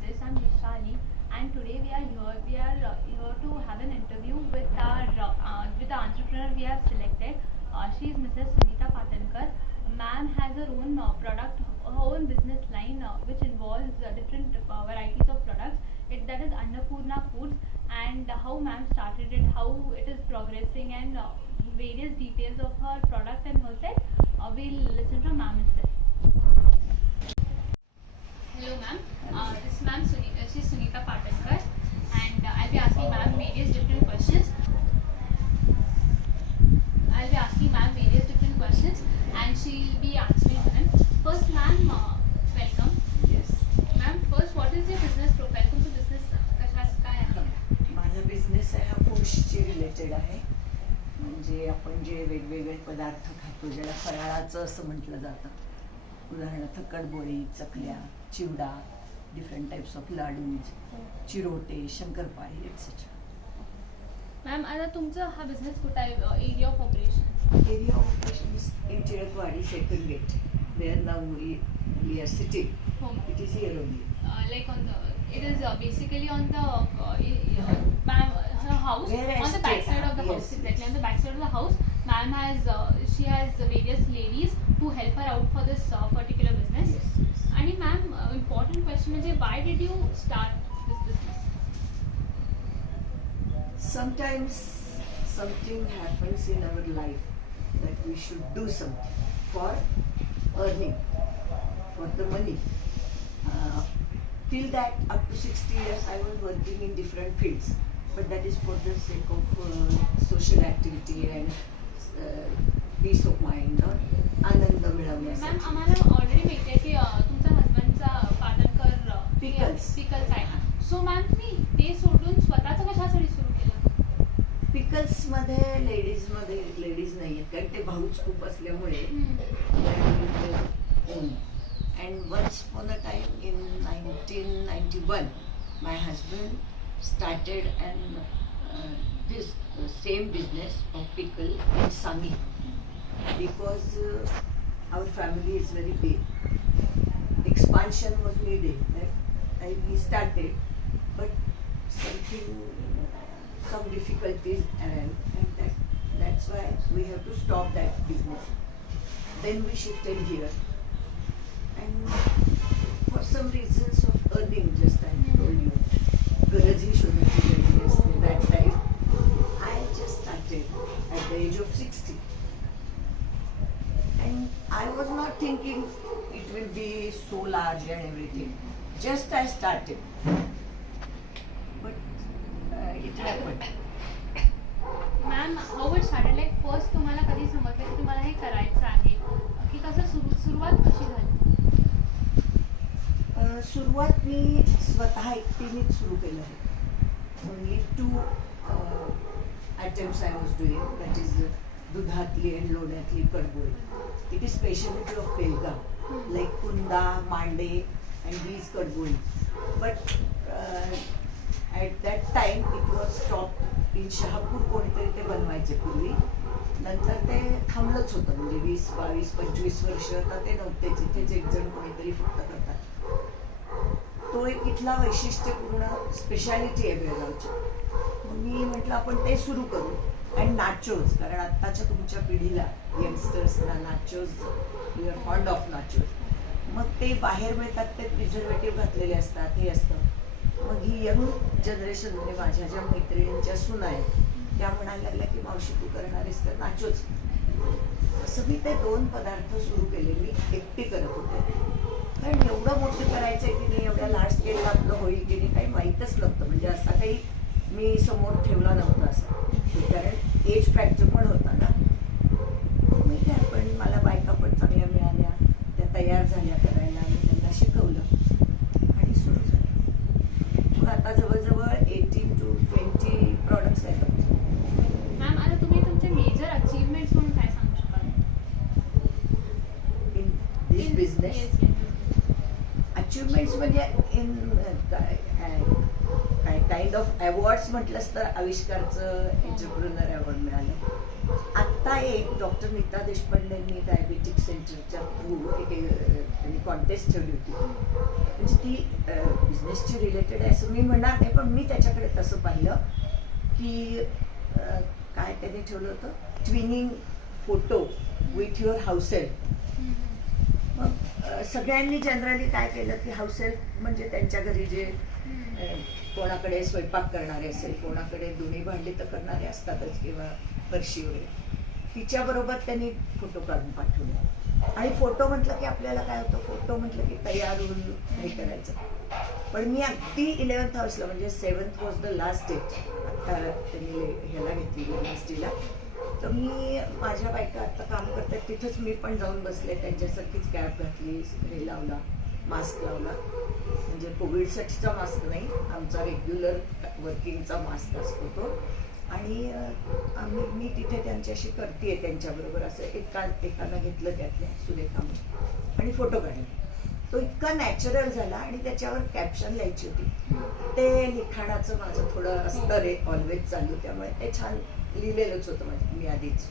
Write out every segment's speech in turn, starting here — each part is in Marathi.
Sis. I'm Vishali, and today we are here. We are here to have an interview with the entrepreneur we have selected. She is Mrs. Sunita Patankar. Ma'am has her own her own business line, which involves different varieties of products. That is Annapurna Foods, and how ma'am started it, how it is progressing, and various details of her product and herself. We'll listen from ma'am itself. Hello, ma'am. This is ma'am she's Sunita Patankar, and I'll be asking ma'am various different questions. And she'll be answering them. First, ma'am, welcome. Yes. Ma'am, first, what is your business profile? तुमचं business काय आहे? माझा बिझनेस आहे हा फूड्सशी रिलेटेड आहे. म्हणजे आपण जे वेगवेगळे पदार्थ खातो ज्याला फराळाचं असं म्हटलं जातं, उदाहरणार्थ कडबोळी, चकल्या, चिवडा, different types of ladoos, chirote, shankarpali etcetera. Ma'am, आता तुमचा हा बिझनेस कुठे आहे? Area of operation? Area of operations in Tilakwadi, second gate. There now we are sitting. It is here only. Like it is basically on the ma'am, her house, Where I on the stay. back side of the Yes, house. Exactly, yes. on the back side of the house. Ma'am she has various ladies who help her out for this particular business. Yes, yes. And ma'am, important question is, why did you start this business? Sometimes something happens in our life that we should do something for earning, for the money. Till that, up to 60 years, I was working in different fields, but that is for the sake of social activity and peace of mind, or Anand ma'am, मिळवण्यासाठी. आम्हाला ऑलरेडी माहिती आहे की तुमच्या हजबंडचा पाटणकर Pickles. पिकल्स आहे. सो मॅम, तुम्ही ते सोडून स्वतःचं कशासाठी सुरू केलं? पिकल्समध्ये लेडीज नाही आहेत, कारण ते भाऊच खूप असल्यामुळे. And once upon a time in 1991, my husband started this same business of pickle in Sangi, because our family is very big. Expansion was needed. And we started, but some difficulties arose, and that's why we have to stop that business. Then we shifted here. And for some reasons of earning, just I told you, गरज ही शोधायची गरज असते. That time I just started at the age of 60, and I was not thinking it will be so large and everything. Just I started, but it happened. Ma'am, how it started? Like first तुम्हाला कधी समजलं की तुम्हाला हे करायचं आहे, की कसं सुरुवात कशी झाली? सुरुवात मी स्वतः एकटीनेच सुरू केलं आहे. Only 2 items I was doing, that is दुधातली and लोण्यातली कडबोळी. It is specialty of Belgaum, like Kunda, Mande and these कडबोळी. But at that time it was stopped in Shahapur. कोणीतरी ते बनवायचे पूर्वी, नंतर ते थांबलंच होतं. म्हणजे 20, 22, 25 वर्ष आता ते नव्हतेच. इथेच एक जण कोणीतरी फक्त करतात. तो एक इथला वैशिष्ट्यपूर्ण स्पेशालिटी आहे बेळगावची. मी म्हटलं आपण ते सुरू करू. अँड नाचोज, कारण आत्ताच्या तुमच्या पिढीला, यंगस्टर्सना nachos, you are fond of nachos. मग ते बाहेर मिळतात, ते प्रिझर्वेटिव्ह घातलेले असतात, हे असतं. मग ही यंग जनरेशन, म्हणजे माझ्या ज्या मैत्रिणींच्या सुना आहेत, त्या म्हणायला लागल्या की मावशी तू करणार आहेस तर नाचोज. असं मी ते 2 पदार्थ सुरू केले. मी एकटी करत होते, कारण एवढं मोठं करायचं आहे की नाही, एवढ्या लार्ज स्केलला आपलं होईल की नाही काही माहीतच नव्हतं. म्हणजे असा काही मी समोर ठेवला नव्हता असं, कारण एज फॅक्टर पण होता ना. मी काय, पण मला बायका पण चांगल्या मिळाल्या, त्या तयार झाल्या करायला, मी त्यांना शिकवलं आणि सुरू झालं. मग आता जवळजवळ 18 to 20 प्रॉडक्ट्स आहेत आमचे. मॅम, आता तुम्ही तुमचे मेजर अचीवमेंट्स म्हणून काय सांगू शकाल इन दिस बिझनेस? अचीवमेंट्स म्हणजे इन काय काइंड ऑफ अवॉर्ड्स म्हटलंच तर आविष्कारचं एंटरप्रेन्योर अवॉर्ड मिळालं. आत्ता एक डॉक्टर नीता देशपांडेंनी डायबेटिक सेंटरच्या थ्रू एक त्यांनी कॉन्टेस्ट ठेवली होती. म्हणजे ती बिझनेसची रिलेटेड आहे असं मी म्हणणार नाही, पण मी त्याच्याकडे तसं पाहिलं की काय त्याने ठेवलं होतं, twinning photo with your house help. मग सगळ्यांनी जनरली काय केलं की हाऊस हेल्प म्हणजे त्यांच्या घरी जे कोणाकडे स्वयंपाक करणारे असेल, कोणाकडे धुणी भांडी तर करणारे असतातच किंवा फरशी वगैरे, तिच्याबरोबर त्यांनी फोटो काढून पाठवले. आणि फोटो म्हटलं की आपल्याला काय होतं, फोटो म्हटलं की तयार होऊन हे करायचं. पण मी अगदी 11th हाऊसला म्हणजे 7th was the last date, आता त्यांनी ह्याला घेतली युनिव्हर्सिटीला, तर मी माझ्या बायका आता काम करतात तिथंच मी पण जाऊन बसले, त्यांच्यासारखीच कॅप घातली, हे लावला, मास्क लावला, म्हणजे कोविडसाठीचा मास्क नाही, आमचा रेग्युलर वर्किंगचा मास्क असतो तो. आणि मी तिथे त्यांच्याशी करते त्यांच्याबरोबर असं एकानं घेतलं त्यातल्या सुरेखामध्ये आणि फोटो काढले. तो इतका नॅचरल झाला आणि त्याच्यावर कॅप्शन लिहायची होती. ते लिखाणाचं माझं थोडं असतं रे ऑलवेज चालू, त्यामुळे ते छान लिहिलेलंच होतं माझं मी आधीच.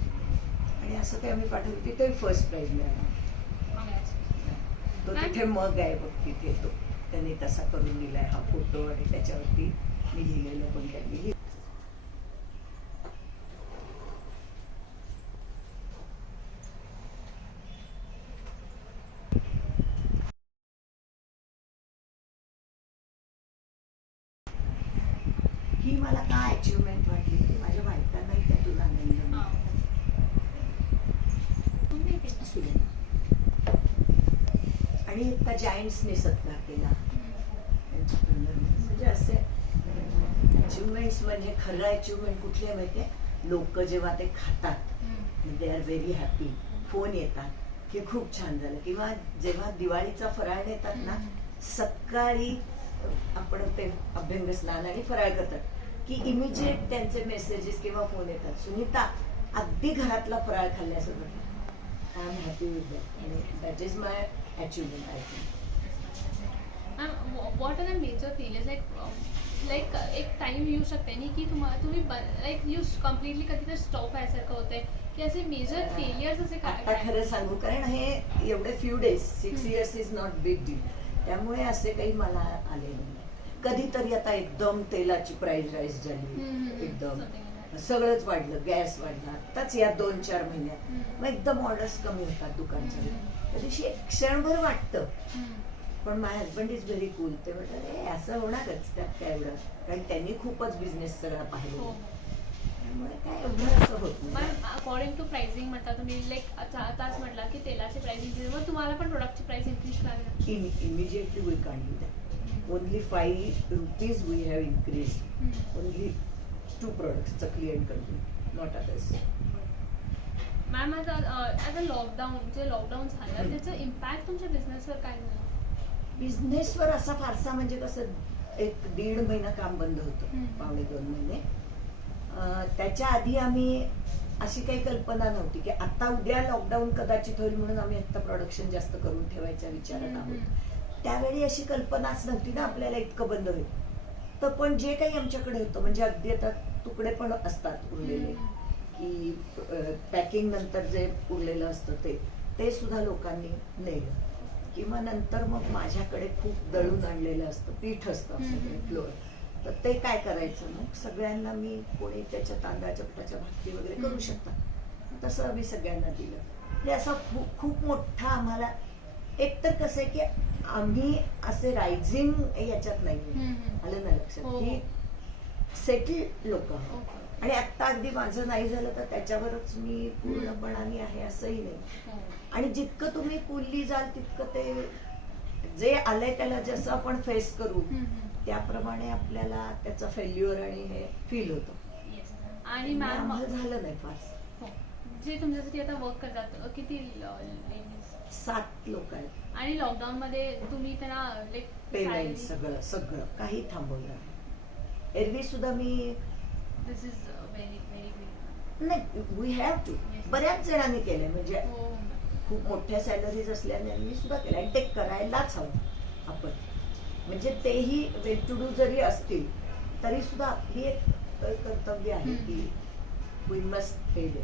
आणि असं ते आम्ही पाठवलं, तिथे फर्स्ट प्राईज मिळाला. तो तिथे मग आहे बघ तिथे, तो त्यांनी तसा करून दिलाय हा फोटो आणि त्याच्यावरती मी लिहिलेलं पण त्यांनी. ही मला काय अचिव्हमेंट वाटली की माझ्या बायकांनाही त्यातून आनंद असू दे. आणि इतका जायंट्सने सत्कार केला म्हणजे असे अचिव्हमेंट्स. म्हणजे खरं अचिव्हमेंट कुठली आहे माहितीये, लोक जेव्हा ते खातात they are very happy, phone येतात की खूप छान झालं, किंवा जेव्हा दिवाळीचा फराळ नेतात ना, सकाळी आपण ते अभ्यंग स्नान आणि फराळ करतात की इमिजिएट त्यांचे मेसेजेस किंवा फोन येतात, सुनीता अगदी घरातला फराळ खाल्ल्यासोबत, I am happy with that, आणि that is my achievement I think. What are the major failures, like एक टाइम येऊ शकते नाही की तुम्ही लाईक यू कम्प्लिटली कधीतरी स्टॉप व्हायसारखं होतंय की असे मेजर फेलियर्स असे आता खरं सांगू, कारण हे एवढे few days 6 years is not big deal, त्यामुळे असे काही मला आले नाही. कधीतरी आता एकदम तेलाची प्राइस राईज झाली, एकदम सगळंच वाढलं, गॅस वाढला आताच या 2-4 महिन्यात, मग एकदम ऑर्डर्स कमी होतात दुकानच्या. त्या दिवशी एक क्षणभर वाटतं, पण माय हजबंड इज व्हेरी कूल. ते म्हटलं असं होणारच, त्यात काय एवढं, कारण त्यांनी खूपच बिझनेस सगळा पाहिला, त्यामुळे काय एवढं असं होत नाही. अकॉर्डिंग टू प्राइसिंग म्हणता तुम्ही, लाईक आताच म्हटलं की तेलाची प्राइस इन्क्रीज, मग तुम्हाला पण प्रोडक्टची प्राइस इन्क्रीज करावी लागते. Immediately we can't do that. Only 5 rupees we have increased. Only 2 products, Chakli and Kaddu, not others. Ma'am आता लॉकडाऊन झालं त्याचा इम्पॅक्ट तुमच्या बिझनेसवर काय झाला? बिझनेसवर असा फारसा म्हणजे कसं, 1-1.5 महिना काम बंद होतं, पावणे 2 महिने. त्याच्या आधी आम्ही अशी काही कल्पना नव्हती की आता उद्या लॉकडाऊन कदाचित होईल, म्हणून आम्ही आता प्रोडक्शन जास्त करून ठेवायच्या विचारात आहोत. त्यावेळी अशी कल्पनाच नव्हती ना आपल्याला इतकं बंद होईल. तर पण जे काही आमच्याकडे होतं, म्हणजे अगदी आता तुकडे पण असतात उरलेले की पॅकिंग नंतर जे उरलेलं असतं ते सुद्धा लोकांनी नेलं, किंवा नंतर मग माझ्याकडे खूप दळून आणलेलं असतं, पीठ असतं आपल्याकडे फ्लोअर, तर ते काय करायचं, मग सगळ्यांना मी कोणी त्याच्या तांदळाच्या पिठाच्या भाकरी वगैरे करू शकता तसं आम्ही सगळ्यांना दिलं. म्हणजे असा खूप मोठा आम्हाला, एकतर कसं आहे की आम्ही असे रायझिंग याच्यात नाही, आलं ना लक्षात, की सेटल लोक आहोत. आणि आत्ता अगदी माझं नाही झालं तर त्याच्यावरच मी पूर्णपणाने आहे असंही नाही. आणि जितकं तुम्ही कुल्ली जाल तितकं ते जे आलंय त्याला जसं आपण फेस करू त्याप्रमाणे आपल्याला त्याचा फेल्युअर आणि हे फील होतं. आणि मॅम झालं नाही फार. जे तुमच्यासाठी आता वर्क करतात किती 7 लोक आहेत. आणि लॉकडाऊन मध्ये तुम्ही त्यांना पेमेंट सगळं काही थांबवलं नाही. एरवी सुद्धा me this is very very नाही, वी हॅव टू, बऱ्याच जणांनी केलंय, म्हणजे खूप मोठ्या सॅलरीज असल्याने मी सुद्धा केलं, आणि ते करायलाच हवं आपण. म्हणजे तेही वेल टू डू जरी असतील तरी सुद्धा आपली एक कर्तव्य आहे की वी मस्ट पे दे,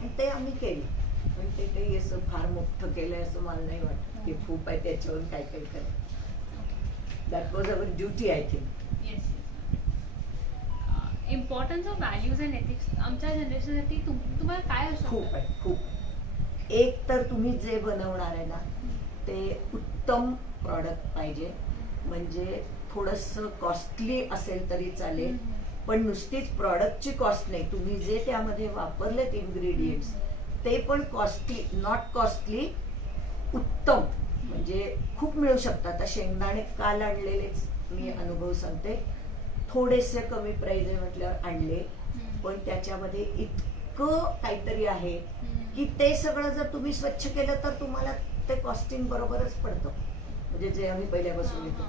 आणि ते आम्ही केलं. पण ते काही असं फार मोठं केलंय असं मला नाही वाटत की खूप आहे त्याच्यावरून काय काय करायचं. That was our duty I think. Yes. Importance of values and ethics आमच्या जनरेशनसाठी तुम्हाला काय असं खूप आहे खूप. एक तर तुम्ही जे बनवणार आहे ना ते उत्तम प्रॉडक्ट पाहिजे. म्हणजे थोडंसं कॉस्टली असेल तरी चालेल, पण नुसतीच प्रॉडक्टची कॉस्ट नाही, तुम्ही जे त्यामध्ये वापरलेत इन्ग्रेडियंट्स ते पण कॉस्टली, नॉट कॉस्टली, उत्तम. म्हणजे खूप मिळू शकतात. आता शेंगदाणे काल आणलेलेच मी अनुभव सांगते, थोडेसे कमी प्राइस आहे म्हटल्यावर आणले, पण त्याच्यामध्ये इतकं काहीतरी आहे की ते सगळं जर तुम्ही स्वच्छ केलं तर तुम्हाला ते कॉस्टिंग बरोबरच पडतं. म्हणजे जे आम्ही पहिल्यापासून घेतो.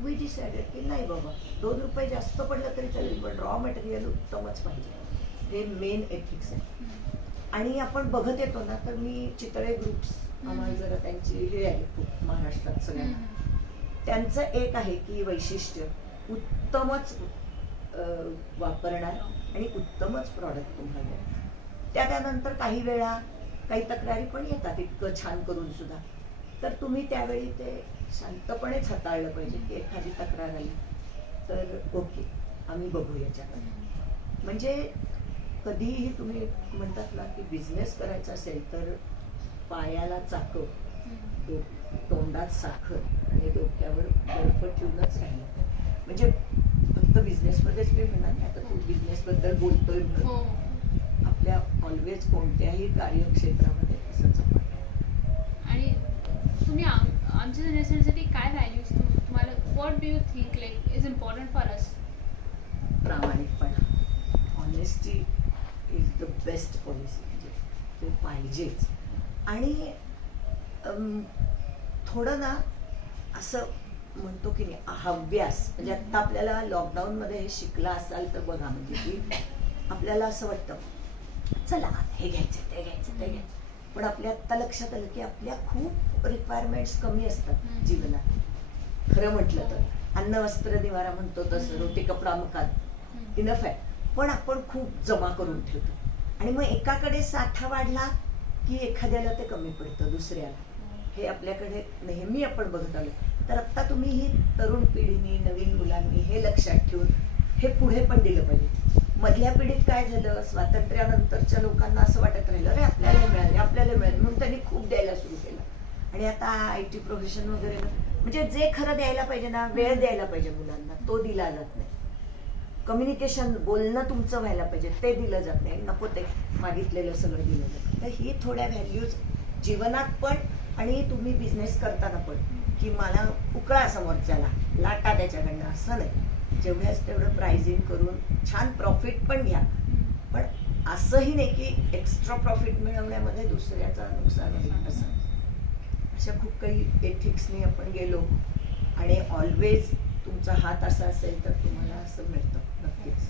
वी डिसाइडेड की नाही बाबा, 2 रुपये जास्त पडलं तरी चालेल, पण रॉ मटेरियल उत्तमच पाहिजे. हे मेन एथिक्स आहे. आणि आपण बघत येतो ना, तर मी चितळे ग्रुप्स, आम्हाला जरा त्यांची हे आहे खूप महाराष्ट्रात सगळ्यांना, त्यांचं एक आहे की वैशिष्ट्य उत्तमच वापरणार आणि उत्तमच प्रॉडक्ट तुम्हाला देणार. त्यानंतर काही वेळा काही तक्रारी पण येतात इतकं छान करून सुद्धा, तर तुम्ही त्यावेळी ते शांतपणेच हाताळलं पाहिजे की एखादी तक्रार आली तर ओके आम्ही बघू याच्याकडे. म्हणजे कधीही तुम्ही म्हणतात ना की बिझनेस करायचा असेल तर पायाला चाकं, तोंडात साखर आणि डोक्यावर बर्फ ठेवूनच राहिलं. म्हणजे फक्त बिझनेसमध्येच मी म्हणणार नाही, आता तू बिझनेस बद्दल बोलतोय म्हणून आपल्या ऑलवेज कोणत्याही कार्यक्षेत्रामध्ये असं जपा. आणि तुम्ही आमच्या जनरेशनसाठी काय व्हॅल्यूज तुम्हाला what do you think like is important for us? प्रामाणिकपणा, honesty is the best policy. म्हणजे ते पाहिजेच. आणि थोडं ना असं म्हणतो की नाही हव्यास, म्हणजे आता आपल्याला लॉकडाऊनमध्ये हे शिकला असाल तर बघा, म्हणजे की आपल्याला असं वाटतं चला हे घ्यायचं ते घ्यायचं ते घ्यायचं, पण आपल्या आता लक्षात आलं की आपल्या खूप रिक्वायरमेंट्स कमी असतात जीवनात. खरं म्हटलं तर अन्न वस्त्र निवारा म्हणतो तसं रोटी कपडा मकान इनफ आहे, पण आपण खूप जमा करून ठेवतो. आणि मग एकाकडे साठा वाढला की एखाद्याला ते कमी पडतं दुसऱ्याला. हे आपल्याकडे नेहमी आपण बघत आलो. तर आता तुम्ही ही तरुण पिढीनी, नवीन मुलांनी हे लक्षात ठेवून हे पुढे पण दिलं पाहिजे. मधल्या पिढीत काय झालं, स्वातंत्र्यानंतरच्या लोकांना असं वाटत राहिलं अरे आपल्याला मिळाले आपल्याला मिळाले, म्हणून त्यांनी खूप द्यायला सुरू केलं. आणि आता IT प्रोफेशन वगैरे, म्हणजे जे खरं द्यायला पाहिजे ना, वेळ द्यायला पाहिजे मुलांना, तो दिला जात नाही. कम्युनिकेशन, बोलणं तुमचं व्हायला पाहिजे, ते दिलं जात नाही. नको ते मागितलेलं सगळं दिलं जातं. तर ही थोड्या व्हॅल्यूज जीवनात पण आणि तुम्ही बिझनेस करताना पण, की मला उकळा समोरच्याला लाटा त्याच्याकडनं, असं नाही. जेवढ्याच तेवढं प्राइसिंग करून छान प्रॉफिट पण घ्या, पण असंही नाही की एक्स्ट्रा प्रॉफिट मिळवण्यामध्ये दुसऱ्याचा नुकसान होईल. असं अशा खूप काही एथिक्सनी आपण गेलो आणि ऑलवेज तुमचा हात असा असेल तर तुम्हाला असं मिळतं नक्कीच.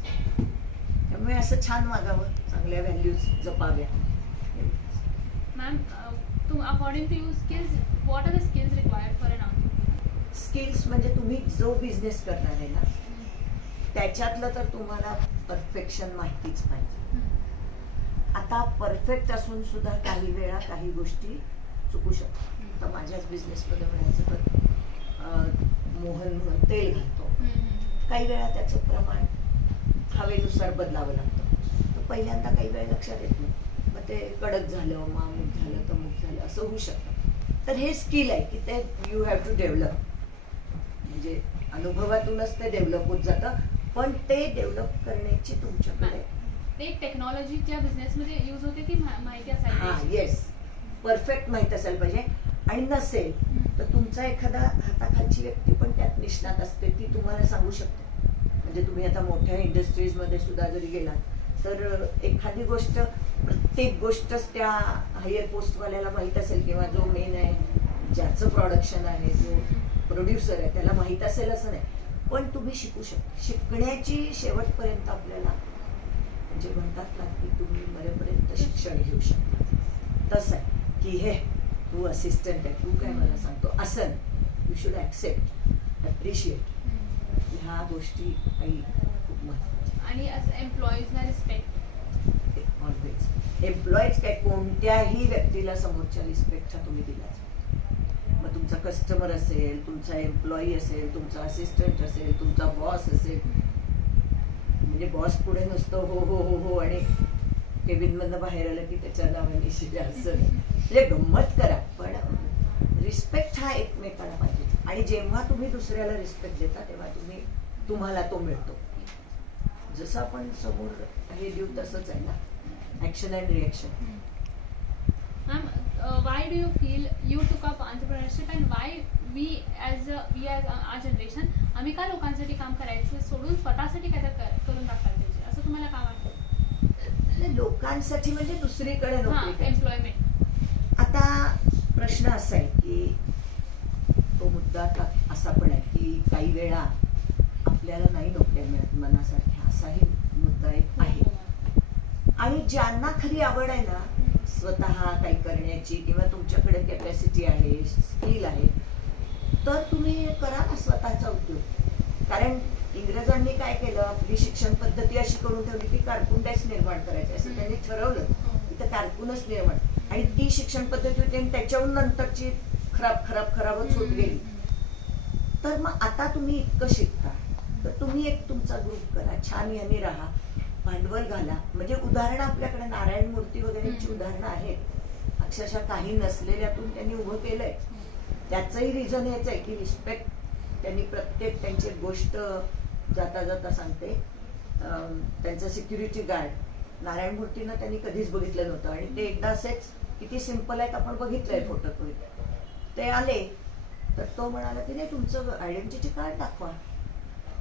त्यामुळे असं छान वागावं, चांगल्या व्हॅल्यूज जपाव्या. Ma'am, according to you skills, what are the skills required for an entrepreneur? Skills म्हणजे तुम्ही जो बिझनेस करणार आहे ना त्याच्यातलं तर तुम्हाला परफेक्शन माहितीच पाहिजे. आता परफेक्ट असून सुद्धा काही वेळा काही गोष्टी चुकू शकतात. तर माझ्याच बिझनेसमध्ये म्हणायचं तर मोहन म्हणून तेल घालतो, काही वेळा त्याचं प्रमाण हवेनुसार बदलावं लागतं. तर पहिल्यांदा काही वेळा लक्षात येत नाही, मग ते कडक झालं, अमुक झालं, तमुक झालं, असं होऊ शकतं. तर हे स्किल आहे की ते यू हॅव टू डेव्हलप. म्हणजे अनुभवातूनच ते डेव्हलप होत जातं, पण ते डेव्हलप करण्याची तुमच्याकडे ते टेक्नॉलॉजीच्या बिझनेसमध्ये यूज होते ती माहिती असायला हां येस, परफेक्ट माहीत असायला पाहिजे. आणि नसेल तर तुमचा एखादा हाताखालची व्यक्ती पण त्यात निष्णात असते, ती तुम्हाला सांगू शकते. म्हणजे तुम्ही आता मोठ्या इंडस्ट्रीजमध्ये सुद्धा जरी गेलात तर एखादी गोष्ट, प्रत्येक गोष्टच त्या हायर पोस्टवाल्याला माहीत असेल, किंवा जो मेन आहे ज्याचं प्रोडक्शन आहे, जो प्रोड्युसर आहे त्याला माहीत असेल असं नाही. पण तुम्ही शिकू शकता. शिकण्याची शेवटपर्यंत आपल्याला, म्हणजे म्हणतात ना की तुम्ही मरेपर्यंत शिक्षण घेऊ शकता. तसं आहे की हे तू असिस्टंट आहे, तू काय मला सांगतो असं, यू शुड ॲक्सेप्ट, ॲप्रिशिएट. ह्या गोष्टी काही खूप महत्त्वाच्या. आणि एम्प्लॉईजला रिस्पेक्ट, ऑलवेज एम्प्लॉईज काय कोणत्याही व्यक्तीला समोरच्या रिस्पेक्ट हा तुम्ही दिलाच. मग मग तुमचा कस्टमर असेल, तुमचा एम्प्लॉई असेल, तुमचा असिस्टंट असेल, तुमचा बॉस असेल, म्हणजे बॉस पुढे नुसतं हो हो हो हो आणि केबिन मधनं बाहेर आलं की त्याच्या नावाने शिव्या असं म्हणजे गंमत करा, पण रिस्पेक्ट हा एकमेकांना पाहिजे. आणि जेव्हा तुम्ही दुसऱ्याला रिस्पेक्ट देता तेव्हा तुम्हाला तो मिळतो. जसं आपण समोर हे देऊ तसंच आहे ना, action and reaction. Ma'am, why do you feel you took up entrepreneurship and why we as our generation आम्ही का लोकांसाठी काम करायचं सोडून स्वतःसाठी काहीतरी करून दाखवायला पाहिजे असं तुम्हाला का वाटतं? लोकांसाठी म्हणजे दुसरीकडे नोकरी, एम्प्लॉयमेंट. आता प्रश्न असा आहे की तो मुद्दा असा पण आहे की काही वेळा आपल्याला नाही नोकऱ्या मिळत मनासारख्या, असाही मुद्दा एक आहे. आणि ज्यांना खरी आवड आहे ना स्वतः काही करण्याची किंवा तुमच्याकडे कॅपॅसिटी आहे, स्किल आहे, तर तुम्ही करा ना स्वतःचा उद्योग. कारण इंग्रजांनी काय केलं, आपली शिक्षण पद्धती अशी करून ठेवली की कारकून डेस्क निर्माण करायचे असं त्यांनी ठरवलं. इथं कारकूनच निर्माण, आणि ती शिक्षण पद्धती होती आणि त्याच्याहून नंतरची खराबच होत गेली. तर मग आता तुम्ही इतकं शिकता तर तुम्ही एक तुमचा ग्रुप करा, छान यांनी राहा, भांडवल घाला. म्हणजे उदाहरणं आपल्याकडे नारायण मूर्ती वगैरेची उदाहरणं आहेत, अक्षरशः काही नसलेल्यातून त्यांनी उभं केलंय. त्याचंही रिझन हेच आहे की रिस्पेक्ट. त्यांनी प्रत्येक त्यांची गोष्ट जाता जाता सांगते, त्यांचं सिक्युरिटी गार्ड नारायण मूर्तीनं त्यांनी कधीच बघितलं नव्हतं आणि ते एकदा असेच किती सिंपल आहेत आपण बघितलंय फोटोत. ते आले तर तो म्हणाला की नाही तुमचं आयडेंटिटी कार्ड दाखवा.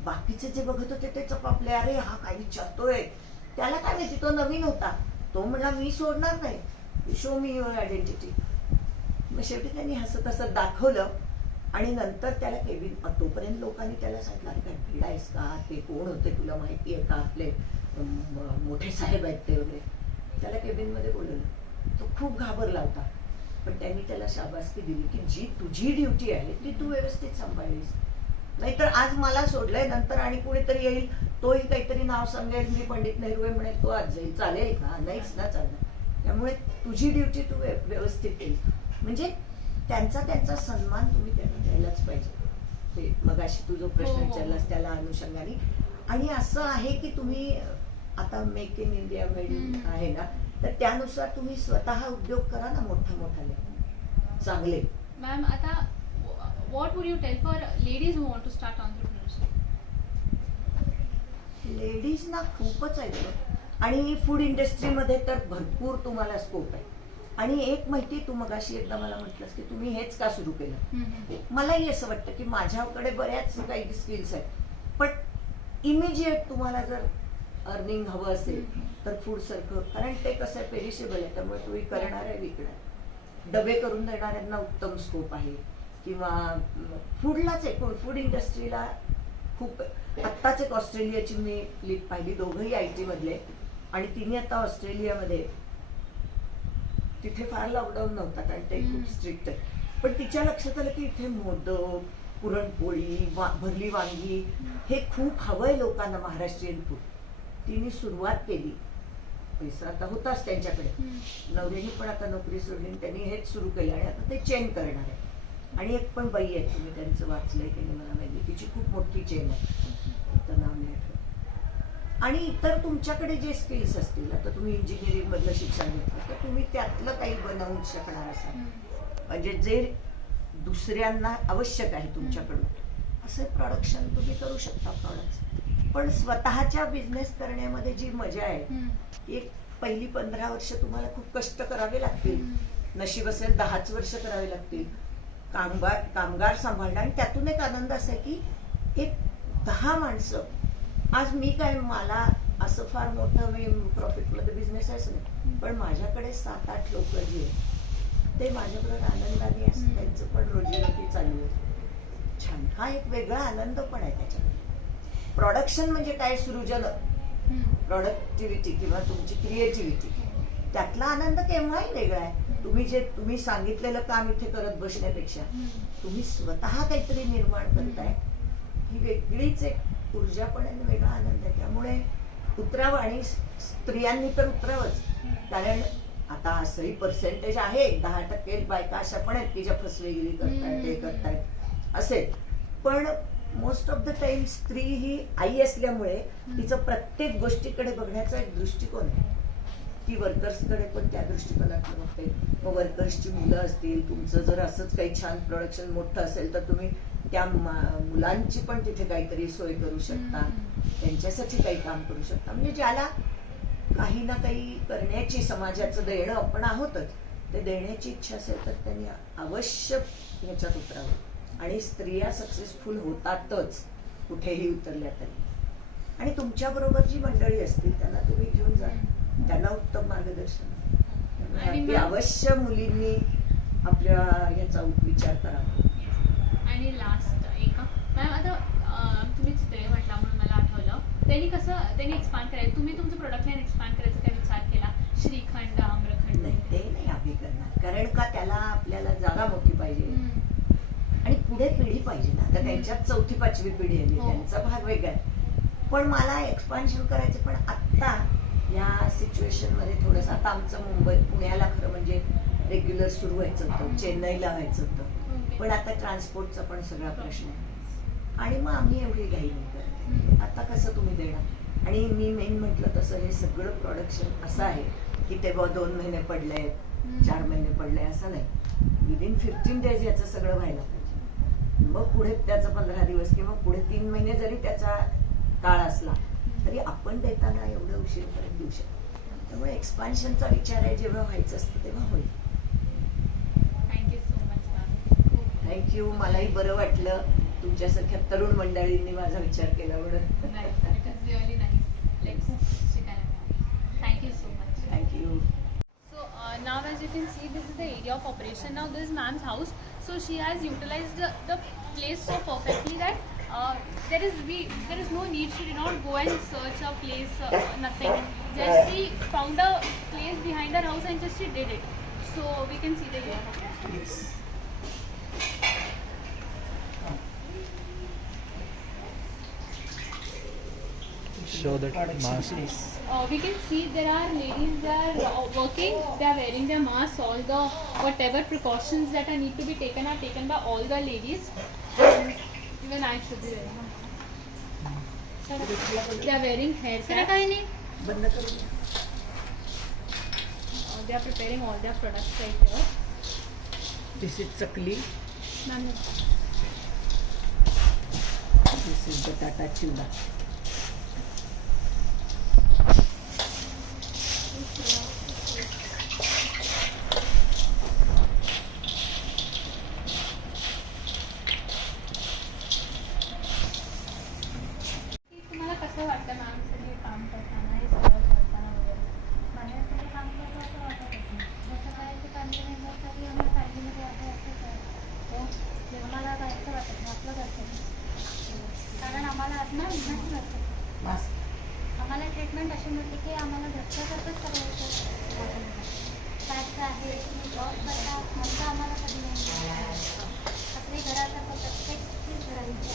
बाकीचे जे बघत होते ते चपापले, अरे हा काय विचारतोय, त्याला काय माहिती, तो नवीन होता. तो म्हणला मी सोडणार नाही, शो मी युअर आयडेंटिटी. मग शेवटी त्यांनी हसत हसत दाखवलं आणि नंतर त्याला केबिन, तोपर्यंत लोकांनी त्याला सांगितलं अरे काय भिड आहेस का, ते कोण होते तुला माहिती आहे का, आपले मोठे साहेब आहेत ते वगैरे. त्याला केबिन मध्ये बोलवलं. तो खूप घाबरला होता, पण त्यांनी त्याला शाबासकी दिली की जी तुझी ड्युटी आहे ती तू व्यवस्थित सांभाळलीस. नाहीतर आज मला सोडलंय, नंतर आणि कुणीतरी येईल, तोही काहीतरी नाव सांगेल, मी पंडित नेहरू म्हणेल, तो आज जाईल, चालेल का? नाहीच ना चालणार. त्यामुळे तुझी ड्युटी तू व्यवस्थित केली. म्हणजे त्यांचा सन्मान तुम्ही त्यांना द्यायलाच पाहिजे. ते मगाशी तू जो प्रश्न विचारलास त्याला अनुषंगाने. आणि असं आहे की तुम्ही आता मेक इन इंडिया मेड आहे ना, तर त्यानुसार तुम्ही स्वतः उद्योग करा ना मोठाले चांगले. मॅम, आता what would you tell for ladies who want to start entrepreneurship? Ladies ना खूपच आहे आणि फूड इंडस्ट्रीमध्ये तर भरपूर तुम्हाला स्कोप आहे. आणि एक माहिती, तू मगाशी एकदा मला म्हटलंस की तुम्ही हेच का सुरू केलं. मलाही असं वाटतं की माझ्याकडे बऱ्याच काही स्किल्स आहेत, पण इमिजिएट तुम्हाला जर अर्निंग हवं असेल तर फूड सारखं, कारण ते कसं आहे पेरिशेबल आहे, त्यामुळे तुम्ही करणार आहे विकणार. डबे करून देणाऱ्यांना उत्तम स्कोप आहे, किंवा फूडलाच आहे, फूड इंडस्ट्रीला खूप. आत्ताच एक ऑस्ट्रेलियाची मी क्लिप पाहिली, दोघंही IT मधले, आणि तिने आता ऑस्ट्रेलियामध्ये, तिथे फार लॉकडाऊन नव्हता कारण ते खूप स्ट्रिक्ट आहे, पण तिच्या लक्षात आलं की इथे मोदक, पुरणपोळी, भरली वांगी हे खूप हवंय लोकांना, महाराष्ट्रीयन फूड. तिने सुरुवात केली, पैसा आता होताच त्यांच्याकडे, नवऱ्याने पण आता नोकरी सोडली, त्यांनी हेच सुरू केलं आणि आता ते चेन करणार आहे. आणि एक पण बाई आहे, तुम्ही त्यांचं वाचलंय की नाही मला माहिती, तिची खूप मोठी चेन आहे, तर नाव नाही आठवत. आणि इतर तुमच्याकडे जे स्किल्स असतील, आता तुम्ही इंजिनिअरिंग मधलं शिक्षण घेतलं तर तुम्ही त्यातलं काही बनवू शकणार असाल, म्हणजे जे दुसऱ्यांना आवश्यक आहे तुमच्याकडून, असे प्रोडक्शन तुम्ही करू शकता प्रॉडक्ट्स. पण स्वतःच्या बिझनेस करण्यामध्ये जी मजा आहे, एक पहिली 15 वर्ष तुम्हाला खूप कष्ट करावे लागतील, नशीब असेल 10च वर्ष करावे लागतील, कामगार सांभाळणं. आणि त्यातून एक आनंद असा आहे की एक 10 माणसं, आज मी काय, मला असं फार मोठं मी प्रॉफिटमध्ये बिझनेस आहेच नाही, पण माझ्याकडे 7-8 लोक जे आहेत ते माझ्याबरोबर आनंदाने असतात, त्यांचं पण रोजीरोटी चालू आहे छान. हा एक वेगळा आनंद पण आहे त्याच्यामध्ये. प्रोडक्शन म्हणजे काय, सृजन, प्रोडक्टिव्हिटी किंवा तुमची क्रिएटिव्हिटी, त्यातला आनंद केव्हाही वेगळा आहे. तुम्ही सांगितलेलं काम इथे करत बसण्यापेक्षा तुम्ही स्वतः काहीतरी निर्माण करताय, ही वेगळीच एक ऊर्जा पण आहे, वेगळा आनंद आहे. त्यामुळे उतरावं, आणि स्त्रियांनी तर उतरावंच, कारण आता असंही पर्सेंटेज आहे, 10% बायका अशा पण आहेत की ज्या फसवेगिरी करतायत, हे करतायत असेल, पण मोस्ट ऑफ द टाइम स्त्री ही आई असल्यामुळे तिचं प्रत्येक गोष्टीकडे बघण्याचा एक दृष्टिकोन आहे. ती वर्कर्सकडे पण त्या दृष्टिकोनातून बघते. मग वर्कर्सची मुलं असतील, तुमचं जर असंच काही छान प्रोडक्शन मोठं असेल तर तुम्ही त्या मुलांची पण तिथे काहीतरी सोय करू शकता, त्यांच्यासाठी काही काम करू शकता. म्हणजे ज्याला काही ना काही करण्याची समाजाचं देणं आपण आहोतच, ते देण्याची इच्छा असेल तर त्यांनी अवश्य ह्याच्यात उतरावं. आणि स्त्रिया सक्सेसफुल होतातच कुठेही उतरल्या तरी. आणि तुमच्या बरोबर जी मंडळी असतील त्यांना तुम्ही घेऊन जा, त्यांना उत्तम मार्गदर्शन. अगदी अवश्य मुलींनी आपल्या ह्याचा विचार करावा. आणि लास्ट एक मॅम, आता तुम्ही चितळे म्हटला म्हणून मला आठवलं, त्यांनी एक्सपांड करायचं, तुम्ही तुमचं प्रोडक्ट लाईन एक्सपांड करायचा काय विचार केला? श्रीखंड, आम्रखंड? नाही, ते नाही आम्ही करणार, कारण का त्याला आपल्याला जागा मोठी पाहिजे आणि पुढे पिढी पाहिजे ना. आता त्यांच्यात 4थी 5वी पिढी आली, त्यांचा भाग वेगळा आहे. पण मला एक्सपान्शन करायचं, पण आत्ता या सिच्युएशन मध्ये थोडंसं, आता आमचं पुण्याला खरं म्हणजे रेग्युलर सुरू व्हायचं होतं, चेन्नईला व्हायचं होतं, पण आता ट्रान्सपोर्टचा पण सगळा प्रश्न आहे. आणि मग आम्ही एवढी घाई नाही करत. आता कसं तुम्ही देणार? आणि मी मेन म्हटलं तसं हे सगळं प्रोडक्शन असं आहे की तेव्हा 2 महिने पडले, 4 महिने पडले असं नाही. विदिन 15 days याचं सगळं व्हायला पाहिजे. मग पुढे त्याचं 15 दिवस किंवा पुढे 3 महिने जरी त्याचा काळ असला तरी आपण देताना एवढं उशीरपर्यंत देऊ शकतो. त्यामुळे एक्सपान्शनचा विचार आहे, जेव्हा व्हायचं असतं तेव्हा होईल. Thank you so much ma'am. Thank you. मलाही बरं वाटलं तुमच्यासारख्या तरुण मंडळींनी माझा विचार केला म्हणून. रिअली नाईस, खूप शिकायला मिळालं. Thank you so much. Thank you. So now as you can see, this is the area of operation. Now this is ma'am's house. So she has utilized the place so perfectly that there is no need. She did not go and search a place, nothing. Just she found a place behind her house and just she did it. So we can see the area. Yes. Show that mask. We can see there are ladies, they are working, they are wearing their masks, all the whatever precautions that are need to be taken are taken by all the ladies. And even I should be wearing. They are wearing hair caps. बंद करून. They are preparing all their products right here. This is chakli. Ma'am, This is बटाटा चिवडा. तुम्हाला कसं वाटतं मॅम सगळे काम करताना, हे सगळं करताना वगैरे? माझ्याकडे काम करतो असं वाटत नाही. जसं काय ते फॅमिली मेंबर्ससाठी आम्हाला फॅमिलीमध्ये आहे असंच आहे. आम्हाला जायचं वाटत नाही, आपलं घरचं नाही. कारण आम्हाला असं ट्रीटमेंट मिळते, आम्हाला ट्रीटमेंट अशी मिळते की आम्हाला घरच्यासारखंच सगळं होतं. फॅक्ट आहे, जॉब करतात म्हणता आम्हाला कधी नाही. आपली घरासारखं प्रत्येक चीज घरायची.